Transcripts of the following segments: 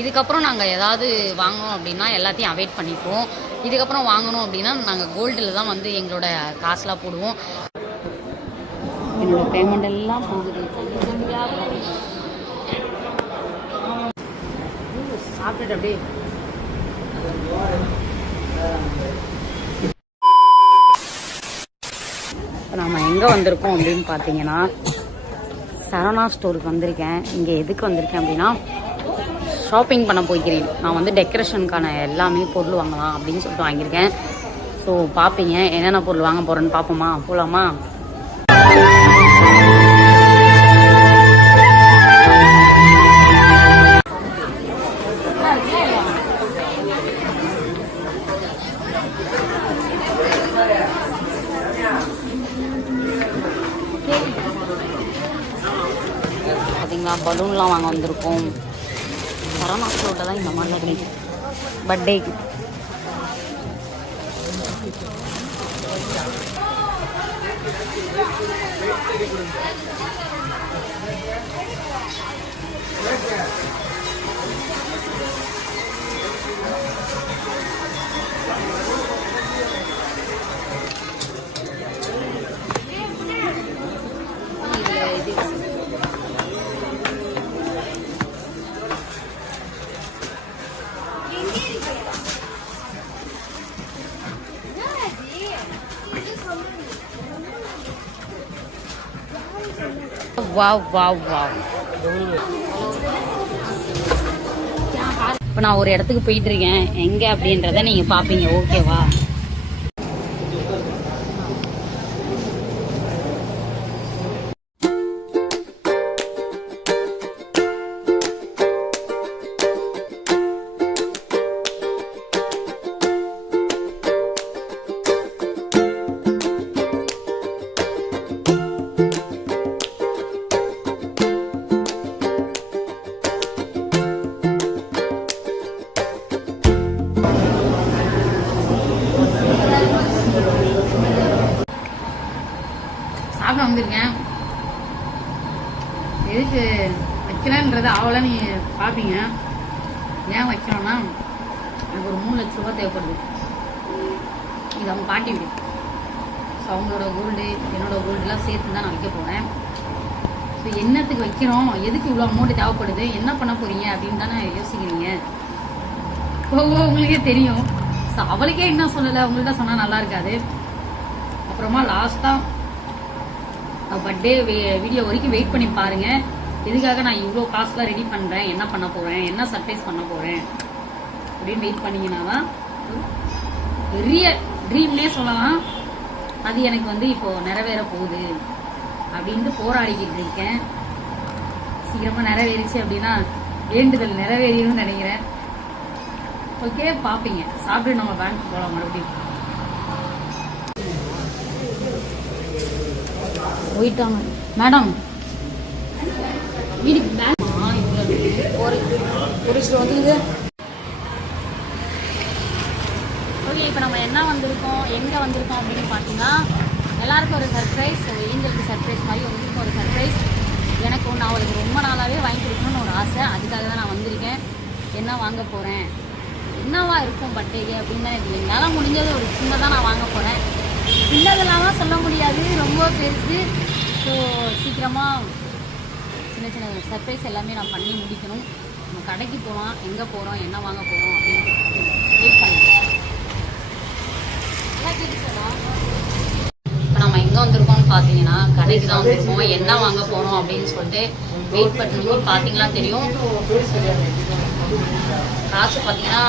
இதுக்கப்புறம் நாங்கள் ஏதாவது வாங்கணும் அப்படின்னா எல்லாத்தையும் அவாய்ட் பண்ணிப்போம். இதுக்கப்புறம் வாங்கணும் அப்படின்னா நாங்கள் கோல்டில் தான் வந்து எங்களோட காசுலாம் போடுவோம். என்னோட பேமெண்ட் எல்லாம் போகுது. சாப்பிட்டுட்டு அப்படியே இப்போ நம்ம எங்கே வந்திருக்கோம் அப்படின்னு பார்த்தீங்கன்னா சரவணா ஸ்டோருக்கு வந்திருக்கேன். இங்கே எதுக்கு வந்திருக்கேன் அப்படின்னா ஷாப்பிங் பண்ண போய்க்கிறேன். நான் வந்து டெக்கரேஷனுக்கான எல்லாமே பொருள் வாங்கலாம் அப்படின்னு சொல்லிட்டு வாங்கியிருக்கேன். ஸோ பார்ப்பீங்க என்னென்ன பொருள் வாங்க போகிறேன்னு பார்ப்போமா? போகலாமா? பார்த்தீங்களா, பலூன்லாம் வாங்க வந்திருக்கோம். சரவணா ஸ்டோரில் தான் இந்த மாதிரிலாம் கிடைக்கும் பர்த்டேக்கு. Wow wow wow. இப்போ நான் ஒரு இடத்துக்கு போயிட்டு இருக்கேன். எங்க அப்படின்றத நீங்க பாப்பீங்க. ஓகேவா? சாப்பிட வந்திருக்கேன். எதுக்கு வைக்கிறேன்றது அவ்வளோ நீ பார்ப்பீங்க. ஏன் வைக்கிறோன்னா எனக்கு ஒரு 3 லட்ச ரூபா தேவைப்படுது. இது அவங்க பாட்டி வீடு. ஸோ அவங்களோட கோல்டு என்னோட கோல்டுலாம் சேர்த்து தான் நான் வைக்க போகிறேன். ஸோ என்னத்துக்கு வைக்கிறோம், எதுக்கு இவ்வளோ அமௌண்ட் தேவைப்படுது, என்ன பண்ண போகிறீங்க அப்படின்னு தானே யோசிக்கிறீங்க. உங்களுக்கே தெரியும். ஸோ அவளுக்கே என்ன சொல்லலை, உங்கள்கிட்ட சொன்னால் நல்லா இருக்காது. அப்புறமா லாஸ்ட்டாக பர்த்டே வீடியோ வரைக்கும் வெயிட் பண்ணி பாருங்க. எதுக்காக நான் இவ்வளோ காசுலாம் ரெடி பண்ணுறேன், என்ன பண்ண போகிறேன், என்ன சர்ப்ரைஸ் பண்ண போகிறேன் அப்படின்னு வெயிட் பண்ணிங்கன்னா தான் பெரிய ட்ரீம்னே சொல்லலாம். அது எனக்கு வந்து இப்போ நிறைவேற போகுது அப்படின்ட்டு போராடிக்கிட்டு இருக்கேன். சீக்கிரமாக நிறைவேறிச்சு அப்படின்னா வேண்டுதல் நிறைவேறிடும் நினைக்கிறேன். ஓகே, பார்ப்பீங்க. சாப்பிட்டு நம்ம பேங்க் போகலாம் மறுபடியும். போயிட்டாங்க மேடம். வீட்டுக்கு பேங்க் ஒரு சில வந்து ஓகே. இப்போ நம்ம என்ன வந்திருக்கோம், எங்கே வந்திருக்கோம் அப்படின்னு பார்த்தீங்கன்னா எல்லாருக்கும் ஒரு சர்ப்ரைஸ். ஏஞ்சலுக்கு சர்ப்ரைஸ் மாதிரி உங்களுக்கு ஒரு சர்ப்ரைஸ். எனக்கு ஒன்று அவளுக்கு ரொம்ப நாளாகவே வாங்கி கொடுக்கணும்னு ஒரு ஆசை. அதுக்காக தான் நான் வந்திருக்கேன். என்ன வாங்க போகிறேன், என்னவா இருக்கும் பர்த்டேக்கு அப்படின்னு தான் எனக்கு என்னால் முடிஞ்சது ஒரு சின்னதாக நான் வாங்க போகிறேன். சின்னதெல்லாம் தான் சொல்ல முடியாது, ரொம்ப பெருசு. ஸோ சீக்கிரமாக சின்ன சின்ன சர்ப்ரைஸ் எல்லாமே நான் பண்ணி முடிக்கணும். நம்ம கடைக்கு போகலாம், எங்கே போகிறோம், என்ன வாங்க போகிறோம் அப்படின்னு வெயிட் பண்ணிக்கலாம். இப்போ நம்ம எங்கே வந்திருக்கோம்னு பார்த்தீங்கன்னா கடைக்கு தான் வந்திருக்கோம். என்ன வாங்க போகிறோம் அப்படின்னு சொல்லிட்டு வெயிட் பண்ணி பார்த்தீங்களா தெரியும். காசு பார்த்தீங்கன்னா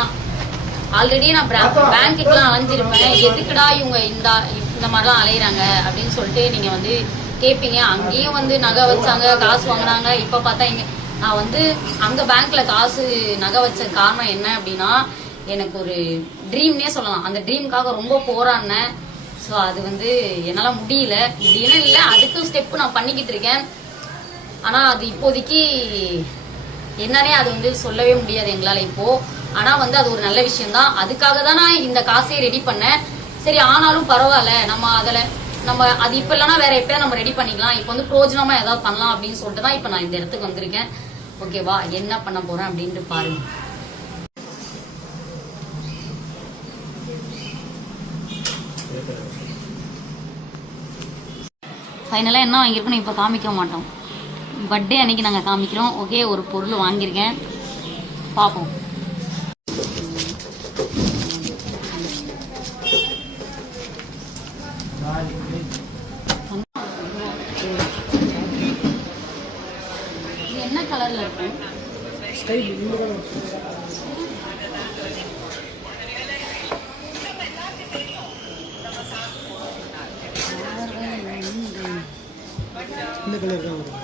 ஆல்ரெடி நான் பேங்க்குலாம் அலைஞ்சிருப்பேன். எதுக்குடா இவங்க இந்த மாதிரிலாம் அலையிறாங்க அப்படின்னு சொல்லிட்டு நீங்கள் வந்து கேட்பீங்க. அங்கேயும் வந்து நகை வச்சாங்க, காசு வாங்கினாங்க. இப்போ பார்த்தா இங்கே நான் வந்து அங்கே பேங்க்ல காசு நகை வச்ச காரணம் என்ன அப்படின்னா எனக்கு ஒரு ட்ரீம்னே சொல்லலாம். அந்த ட்ரீமுக்காக ரொம்ப போராடினேன். ஸோ அது வந்து என்னால் முடியல இல்லை, அதுக்கும் ஸ்டெப்பு நான் பண்ணிக்கிட்டு இருக்கேன். ஆனால் அது இப்போதைக்கு என்னன்னே அது வந்து சொல்லவே முடியாது எங்களால் இப்போ. ஆனால் வந்து அது ஒரு நல்ல விஷயம் தான். அதுக்காக தான் நான் இந்த காசையே ரெடி பண்ணேன். சரி, ஆனாலும் பரவாயில்ல, நம்ம அது இப்போ இல்லைன்னா வேற எப்பயா நம்ம ரெடி பண்ணிக்கலாம். இப்போ வந்து பிரோஜனமா ஏதாவது பண்ணலாம் அப்படின்னு சொல்லிட்டு தான் இப்போ நான் இந்த இடத்துக்கு வந்திருக்கேன். ஓகேவா? என்ன பண்ண போகிறேன் அப்படின்ட்டு பாருங்க. ஃபைனலாக என்ன வாங்கியிருக்கோன்னு இப்போ காமிக்க மாட்டோம். பர்த்டே அன்னைக்கு நாங்கள் காமிக்கிறோம். ஓகே, ஒரு பொருள் வாங்கியிருக்கேன், பார்ப்போம். இது என்ன கலரில் இருக்கும்? இந்த கலர் தான் வரும்.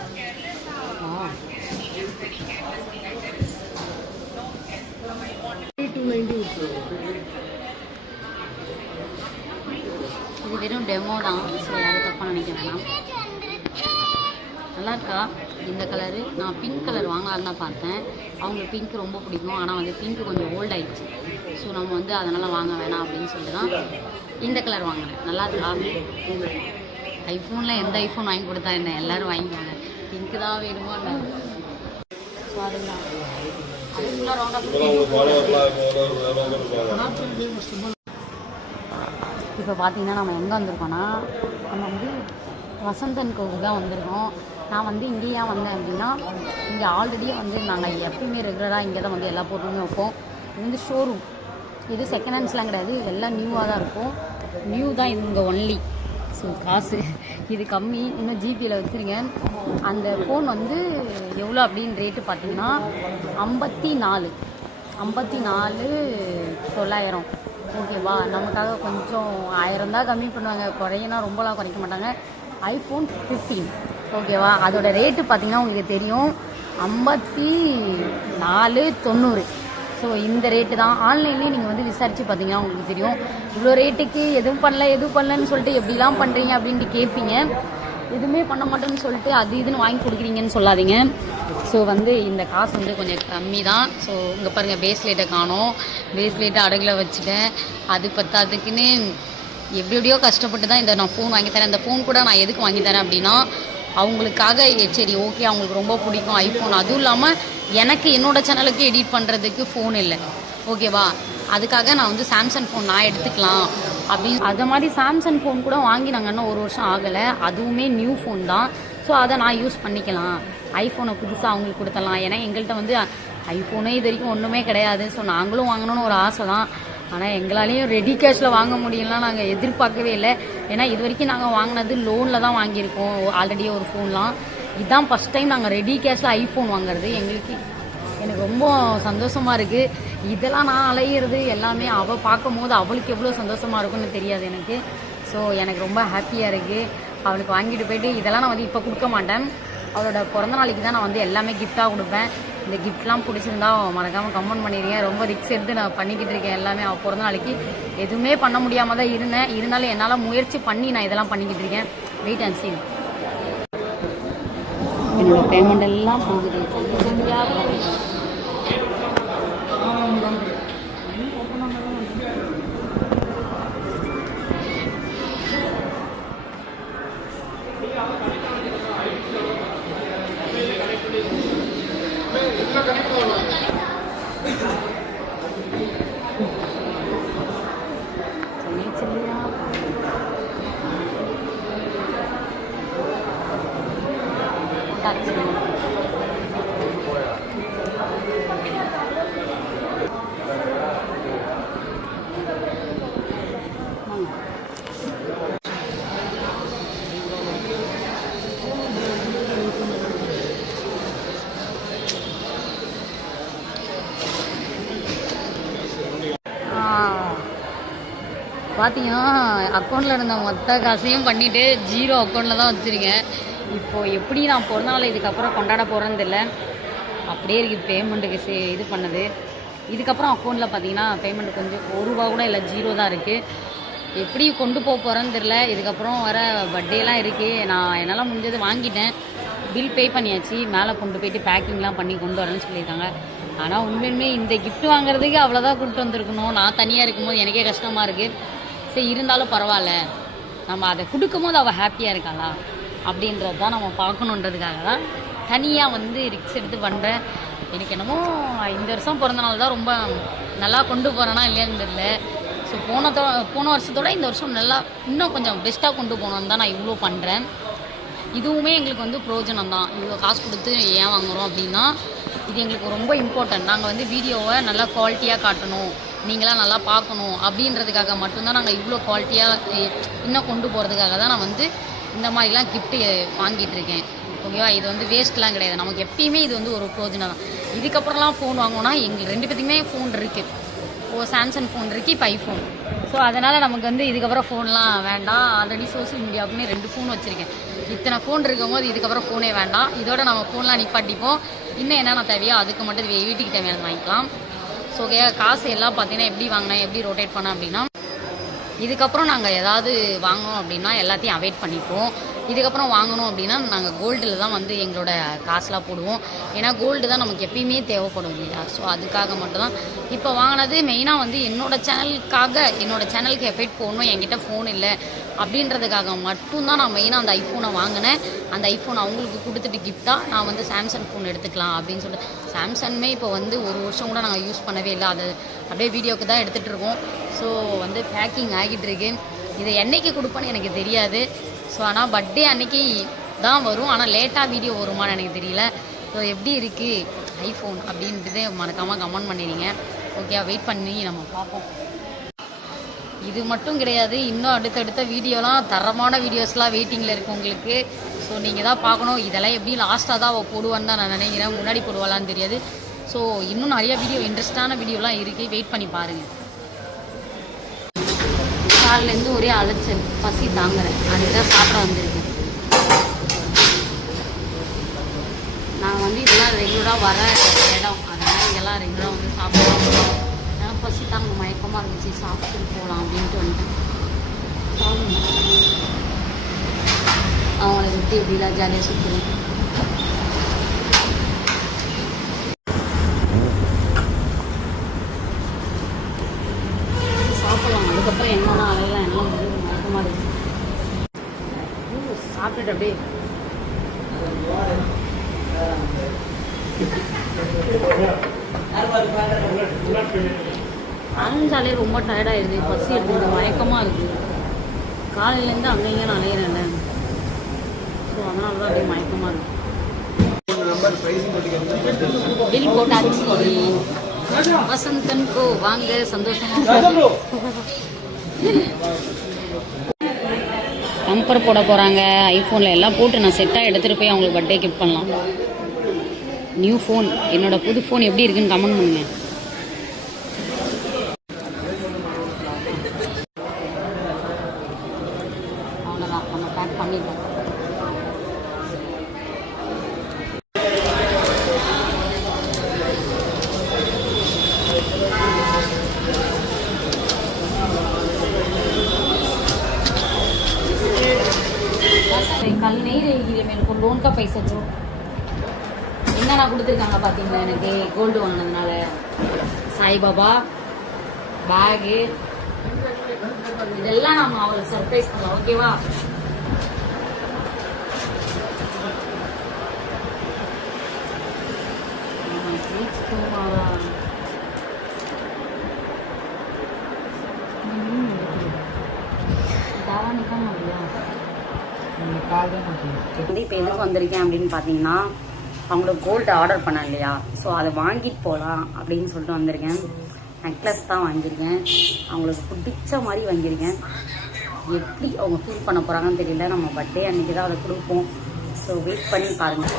இது வெறும் டெமோ தான், ஸோ யாரும் தப்பாக நினைக்க வேணாம். நல்லா இருக்கா இந்த கலரு? நான் பிங்க் கலர் வாங்கலான்னு தான் பார்த்தேன். அவங்களுக்கு பிங்க் ரொம்ப பிடிக்கும், ஆனால் வந்து பிங்க் கொஞ்சம் ஓல்ட் ஆயிடுச்சு. ஸோ நம்ம வந்து அதனால் வாங்க வேணாம் அப்படின்னு சொல்லிட்டு தான் இந்த கலர் வாங்கினேன். நல்லா இருக்கா? ஐஃபோனில் எந்த ஐஃபோன் வாங்கி கொடுத்தா என்ன, எல்லோரும் வாங்கிக்குவாங்க. பிங்க் தான் வேணுமோ இல்லை. ஸோ அதுதான் இப்போ பார்த்தீங்கன்னா நம்ம எங்கே வந்திருக்கோன்னா, நம்ம வந்து வசந்தன் கோவில் தான் வந்திருக்கோம். நான் வந்து இங்கே ஏன் வந்தேன் அப்படின்னா, இங்கே ஆல்ரெடியே வந்து நாங்கள் எப்பயுமே ரெகுலராக இங்கே தான் வந்து எல்லா பொருளுமே வைப்போம். இது வந்து ஷோரூம், இது செகண்ட் ஹேண்ட்ஸ்லாம் கிடையாது, எல்லாம் நியூவாக தான் இருக்கும். நியூ தான் இது இங்கே ஒன்லி. ஸோ காசு இது கம்மி, இன்னும் ஜிபியில் வச்சுருங்க. அந்த ஃபோன் வந்து எவ்வளோ அப்படின்னு ரேட்டு பார்த்தீங்கன்னா 54,900. ஓகேவா? நமக்காக கொஞ்சம் 1000 தான் கம்மி பண்ணுவாங்க, குறையினா ரொம்பலாம் குறைக்க மாட்டாங்க. ஐஃபோன் 15 ஓகேவா? அதோட ரேட்டு பார்த்தீங்கன்னா உங்களுக்கு தெரியும் 54,900. ஸோ இந்த ரேட்டு தான். ஆன்லைன்லேயே நீங்கள் வந்து விசாரித்து பார்த்தீங்கன்னா உங்களுக்கு தெரியும். இவ்வளோ ரேட்டுக்கு எதுவும் பண்ணலன்னு சொல்லிட்டு எப்படிலாம் பண்ணுறீங்க அப்படின்ட்டு கேட்பீங்க. எதுவுமே பண்ண மாட்டேன்னு சொல்லிட்டு அது இதுன்னு வாங்கி கொடுக்குறீங்கன்னு சொல்லாதீங்க. ஸோ வந்து இந்த காசு வந்து கொஞ்சம் கம்மி தான். ஸோ இங்கே பாருங்கள், பேஸ்லேட்டை காணோம், பேஸ்லேட்டை அடகில் வச்சுட்டேன். அது பத்தாதுக்குன்னு எப்படியோ கஷ்டப்பட்டு தான் இந்த நான் ஃபோன் வாங்கி தரேன். இந்த ஃபோன் கூட நான் எதுக்கு வாங்கி தரேன் அப்படின்னா, அவங்களுக்காக சரி ஓகே அவங்களுக்கு ரொம்ப பிடிக்கும் ஐஃபோன். அதுவும் இல்லாமல் எனக்கு என்னோடய சேனலுக்கு எடிட் பண்ணுறதுக்கு ஃபோன் இல்லை, ஓகேவா? அதுக்காக நான் வந்து சாம்சங் ஃபோன் நான் எடுத்துக்கலாம் அப்படின்னு அதை மாதிரி சாம்சங் ஃபோன் கூட வாங்கி நாங்கள் இன்னும் 1 வருஷம் ஆகலை, அதுவுமே நியூ ஃபோன் தான். ஸோ அதை நான் யூஸ் பண்ணிக்கலாம், ஐஃபோனை புதுசாக அவங்களுக்கு கொடுத்தலாம். ஏன்னா எங்கள்கிட்ட வந்து ஐஃபோனே இது வரைக்கும் ஒன்றுமே கிடையாது. ஸோ நாங்களும் வாங்கணும்னு ஒரு ஆசை தான். ஆனால் எங்களாலேயும் ரெடி கேஷில் வாங்க முடியலாம் நாங்கள் எதிர்பார்க்கவே இல்லை. ஏன்னா இது வரைக்கும் நாங்கள் வாங்கினது லோனில் தான் வாங்கியிருக்கோம் ஆல்ரெடி ஒரு ஃபோன்லாம். இதுதான் ஃபஸ்ட் டைம் நாங்கள் ரெடி கேஷில் ஐஃபோன் வாங்குறது. எனக்கு ரொம்ப சந்தோஷமாக இருக்குது. இதெல்லாம் நான் அலையிறது எல்லாமே அவள் பார்க்கும் போது அவளுக்கு எவ்வளோ சந்தோஷமாக இருக்கும்னு தெரியாது எனக்கு. ஸோ எனக்கு ரொம்ப ஹாப்பியாக இருக்குது. அவளுக்கு வாங்கிட்டு போயிட்டு இதெல்லாம் நான் வந்து இப்போ கொடுக்க மாட்டேன், அவளோட பிறந்த நாளைக்கு தான் நான் வந்து எல்லாமே கிஃப்டாக கொடுப்பேன். இந்த கிஃப்ட்லாம் பிடிச்சிருந்தா மறக்காமல் கமெண்ட் பண்ணிடுங்க. ரொம்ப ரிக்ஸ் எடுத்து நான் பண்ணிக்கிட்டு இருக்கேன் எல்லாமே. அவள் பிறந்த நாளைக்கு எதுவுமே பண்ண முடியாமல் தான் இருந்தேன், இருந்தாலும் என்னால் முயற்சி பண்ணி நான் இதெல்லாம் பண்ணிக்கிட்டு இருக்கேன். வெயிட் அண்ட் சீ. என்னோட பேமெண்ட் எல்லாம் போகுது. பார்த்தீங்கன்னா அக்கௌண்ட்டில் இருந்த மொத்த காசையும் பண்ணிவிட்டு 0 அக்கௌண்ட்டில் தான் வச்சுருக்கேன். இப்போது எப்படி நான் பிறந்தநாள் இதுக்கப்புறம் கொண்டாட போகிறேன்னு தெரியல, அப்படியே இருக்குது பேமெண்ட்டுக்கு இது பண்ணது. இதுக்கப்புறம் அக்கௌண்ட்டில் பார்த்தீங்கன்னா பேமெண்ட் கொஞ்சம் ₹1 கூட இல்லை, 0 தான் இருக்குது. எப்படி கொண்டு போக போகிறேன்னு தெரில. இதுக்கப்புறம் வர பர்த்டேலாம் இருக்குது. நான் என்னால் முடிஞ்சது வாங்கிட்டேன், பில் பே பண்ணியாச்சு. மேலே கொண்டு போயிட்டு பேக்கிங்லாம் பண்ணி கொண்டு வரேன்னு சொல்லியிருக்காங்க. ஆனால் உண்மையுமே இந்த கிஃப்ட் வாங்குறதுக்கு அவ்வளோதான் கூப்பிட்டு வந்திருக்கணும். நான் தனியாக இருக்கும்போது எனக்கே கஷ்டமாக இருக்குது. சரி இருந்தாலும் பரவாயில்ல, நம்ம அதை கொடுக்கும்போது அவள் ஹாப்பியாக இருக்காளா அப்படின்றது தான் நம்ம பார்க்கணுன்றதுக்காக தான் தனியாக வந்து ரிக்ஸ் எடுத்து பண்ணுறேன். எனக்கு என்னமோ இந்த வருஷம் பிறந்தனால தான் ரொம்ப நல்லா கொண்டு போகிறேன்னா இல்லையான்னு தெரியல. ஸோ போன வருஷத்தோட இந்த வருஷம் நல்லா இன்னும் கொஞ்சம் பெஸ்ட்டாக கொண்டு போகணுன்னு தான் நான் இவ்வளோ பண்ணுறேன். இதுவுமே எங்களுக்கு வந்து பிரயோஜனம் தான். இவ்வளோ காசு கொடுத்து ஏன் வாங்குகிறோம் அப்படின்னா இது எங்களுக்கு ரொம்ப இம்பார்ட்டன்ட். நாங்கள் வந்து வீடியோவை நல்லா குவாலிட்டியாக காட்டணும், நீங்களாம் நல்லா பார்க்கணும் அப்படின்றதுக்காக மட்டும்தான் நாங்கள் இவ்வளோ குவாலிட்டியாக இன்னும் கொண்டு போகிறதுக்காக தான் நான் வந்து இந்த மாதிரிலாம் கிஃப்ட்டு வாங்கிட்டு இருக்கேன். ஓகேவா? இது வந்து வேஸ்ட்லாம் கிடையாது. நமக்கு எப்பயுமே இது வந்து ஒரு பிரயோஜனம் தான். இதுக்கப்புறம்லாம் ஃபோன் வாங்கினோன்னா எங்களுக்கு 2 பேத்துக்குமே ஃபோன் இருக்குது. சாம்சங் ஃபோன் இருக்குது, இப்போ ஐஃபோன். ஸோ அதனால் நமக்கு வந்து இதுக்கப்புறம் ஃபோன்லாம் வேண்டாம். ஆல்ரெடி சோஷியல் மீடியாவுக்குமே 2 ஃபோன் வச்சுருக்கேன். இத்தனை ஃபோன் இருக்கும்போது இதுக்கப்புறம் ஃபோனே வேண்டாம். இதோட நம்ம ஃபோன்லாம் நிப்பாட்டிப்போம். இன்னும் என்னென்ன தேவையோ அதுக்கு மட்டும் வீட்டுக்கு தேவையானது வாங்கிக்கலாம். ஸோ காசு எல்லாம் பார்த்தீங்கன்னா எப்படி வாங்கினேன், எப்படி ரொட்டேட் பண்ணேன் அப்படின்னா இதுக்கப்புறம் நாங்கள் ஏதாவது வாங்கணும் அப்படின்னா எல்லாத்தையும் அவாய்ட் பண்ணிப்போம். இதுக்கப்புறம் வாங்கணும் அப்படின்னா நாங்கள் கோல்டில் தான் வந்து எங்களோட காசுலாம் போடுவோம். ஏன்னா கோல்டு தான் நமக்கு எப்பயுமே தேவைப்படும் இல்லையா? ஸோ அதுக்காக மட்டும்தான் இப்போ வாங்கினது. மெயினாக வந்து என்னோடய சேனலுக்கு எஃபெக்ட் போடணும், என்கிட்ட ஃபோன் இல்லை அப்படின்றதுக்காக மட்டும்தான் நான் மெயினாக அந்த ஐஃபோனை வாங்கினேன். அந்த ஐஃபோன் அவங்களுக்கு கொடுத்துட்டு கிஃப்டாக நான் வந்து சாம்சங் ஃபோன் எடுத்துக்கலாம் அப்படின்னு சொல்லிட்டு சாம்சங்குமே இப்போ வந்து 1 வருஷம் கூட நாங்கள் யூஸ் பண்ணவே இல்லை. அது அப்படியே வீடியோக்கு தான் எடுத்துகிட்டு இருக்கோம். ஸோ வந்து பேக்கிங் ஆகிட்டு இருக்கு. இதை என்னைக்கு கொடுப்பேன்னு எனக்கு தெரியாது. ஸோ ஆனால் பர்த்டே அன்னைக்கு தான் வரும். ஆனால் லேட்டாக வீடியோ வருமானு எனக்கு தெரியல. ஸோ எப்படி இருக்குது ஐஃபோன் அப்படின்ட்டு மறக்காமல் கமெண்ட் பண்ணிடுங்க. ஓகே, வெயிட் பண்ணி நம்ம பார்ப்போம். இது மட்டும் கிடையாது, இன்னும் அடுத்தடுத்த வீடியோலாம் தரமான வீடியோஸ்லாம் வெயிட்டிங்கில் இருக்குது உங்களுக்கு. ஸோ நீங்கள் தான் பார்க்கணும். இதெல்லாம் எப்படி லாஸ்ட்டாக தான் அவள் போடுவான்னு தான் நான் நினைக்கிறேன். முன்னாடி போடுவாளான்னு தெரியாது. ஸோ இன்னும் நிறைய வீடியோ, இன்ட்ரெஸ்டான வீடியோலாம் இருக்குது, வெயிட் பண்ணி பாருங்கள். காலிலேருந்து ஒரே அலைச்சல், பசி தாங்குறேன். அதுதான் சாப்பிட வந்திருக்கேன். நான் வந்து இதெல்லாம் ரெகுலராக வர இடம், அதனால் இதெல்லாம் ரெகுலராக வந்து சாப்பிடுவோம். அதனால் பசி தாங்க மயக்கமாக இருந்துச்சு, சாப்பிட்டு போகலாம் அப்படின்ட்டு வந்துட்டேன். அவங்களை விட்டு எப்படிலாம் ஜாலியாக சுற்றுறேன். சாப்பிடலாம். அதுக்கப்புறம் என்னன்னா அலையெல்லாம் எல்லாம் மயக்கமாக இருக்குது. சாப்பிட்டுட்டு அப்படியே அலைஞ்சாலே ரொம்ப டயர்டாகிடுது, பசி எடுத்துக்கிட்டு மயக்கமாக இருக்குது. காலையிலேருந்து அங்கேயும் நான் அலையிறேன்ல, ஸோ அதனால தான் அப்படியே மயக்கமாக இருக்குது. பில் போட்டாச்சு. வசந்தன்கோ வாங்க, சந்தோஷமா. பம்பர் போட போகிறாங்க ஐஃபோனில். எல்லாம் போட்டு நான் செட்டாக எடுத்துகிட்டு போய் அவங்களுக்கு பர்த்டே கிஃப்ட் பண்ணலாம். நியூ ஃபோன், என்னோட புது ஃபோன் எப்படி இருக்குன்னு கமெண்ட் பண்ணுங்க. அவ்வளோதான், நம்ம பேக் பண்ணிட்டோம். कल नहीं रहेगी मेरे को लोन का पैसा जो என்னென்ன கொடுத்துருக்காங்க பார்த்தீங்களா எனக்கு கோல்டு வாங்கினதுனால. சாய்பாபா பேகு இதெல்லாம் நம்ம அவளுக்கு சர்ப்ரைஸ் பண்ணலாம். ஓகேவா? வந்து இப்போ எதுக்கு வந்திருக்கேன் அப்படின்னு பார்த்தீங்கன்னா அவங்களுக்கு கோல்டு ஆர்டர் பண்ணேன் இல்லையா? ஸோ அதை வாங்கிட்டு போகலாம் அப்படின்னு சொல்லிட்டு வந்திருக்கேன். நெக்லஸ் தான் வாங்கியிருக்கேன். அவங்களுக்கு பிடிச்ச மாதிரி வாங்கியிருக்கேன். எப்படி அவங்க ஃபீல் பண்ண போகிறாங்கன்னு தெரியல. நம்ம பர்த்டே அன்றைக்கி தான் அதை கொடுப்போம். ஸோ வெயிட் பண்ணி பாருங்கள்.